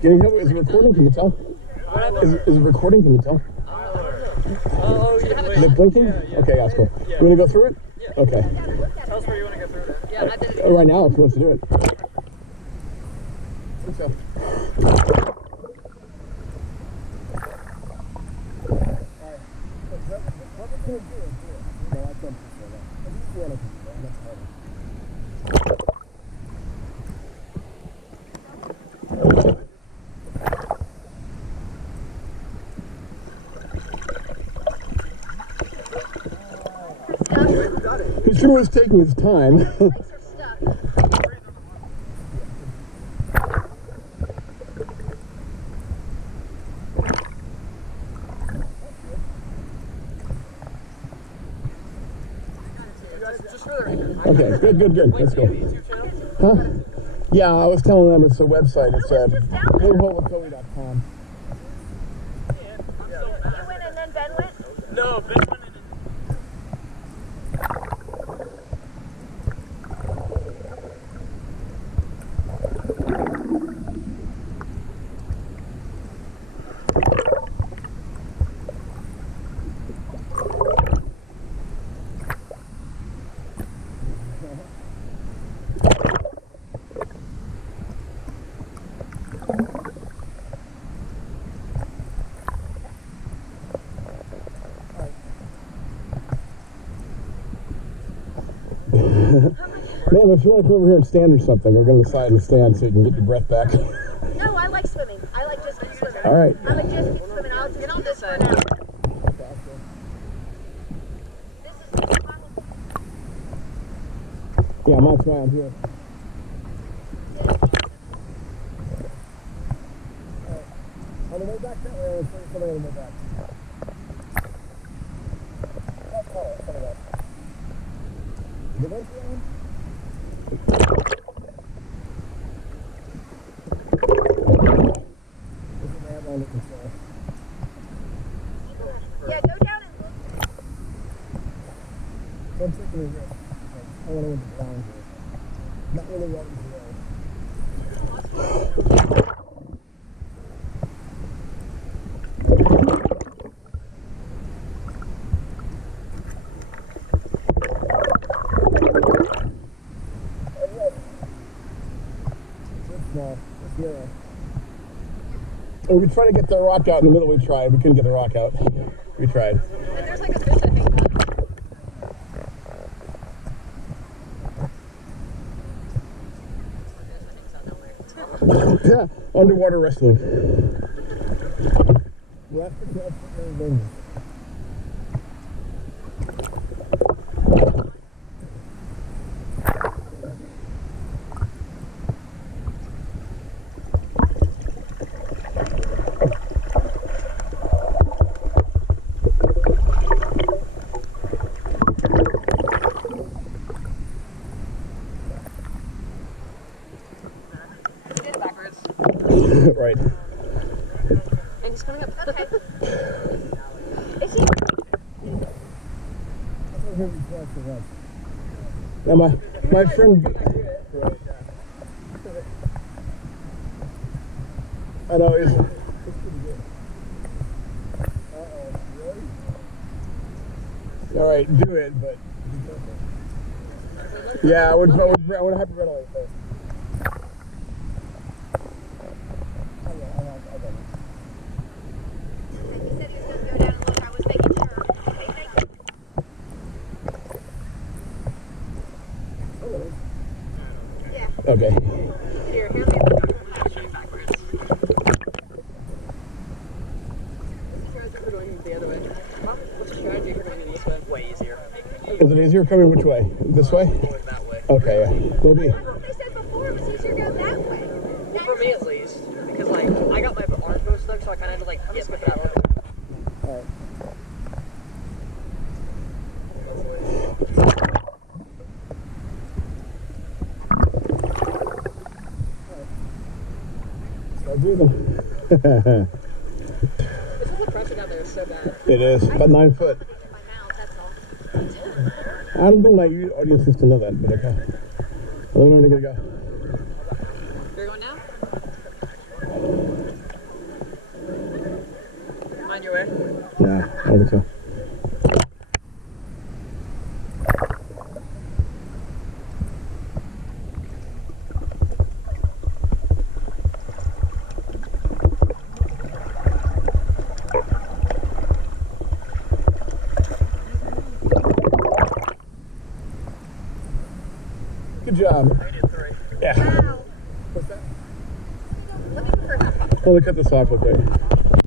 Can you help me? Is it recording? Can you tell? Is it recording? Can you tell? Oh, Is it blinking? Yeah. Okay, that's cool. You want to go through it? Yeah. Okay. Tell us where you want to go through it. Yeah, I did it. Right now, if he wants to do it. So. He sure was taking his time. Okay, good. Let's go. Huh? Yeah, I was telling them it's a website. It's Blue Hole Ocoee.com. You went and then Ben went? No, Ben went and Ma'am, if you want to come over here and stand or something, or go to the side and stand so you can get your breath back. No, I like swimming. I like just keep swimming. All right. I like just keep swimming. I'll just get on this side. This is Yeah, Mike's around here. On the way back that way, let's take somebody on the way back. That's all right, somebody else. Good one, John? Yeah, go down and look. Don't take any risk. I want to win the ground here. Not really what he's doing. Oh, we tried to get the rock out in the middle. We tried. We couldn't get the rock out. We tried. There's like a fish, I think. Yeah, underwater wrestling. Right. And he's coming up. Okay. Is he? Now my friend. I know he's. All right, do it, but. Yeah, I want to hyperventilate first. Okay. Here, here's backwards. The other way. What's the strategy for going this way? Way easier. Is it easier coming which way? This way? Going that way. Okay, yeah. Maybe. They said before it was easier to go that way. Well, for me at least. Because, like, I got my arms both stuck, so I kind of had to, like, get with that one. Alright. Start breathing. The pressure down there is so bad. It is. About 9 foot. I don't think my audience is to know that, but okay. I don't know where they're going to go. You're going now? way? Yeah, I think so. Good job. I did 3. Yeah. Wow. What's that? Look at the first. Well, they cut this off, okay.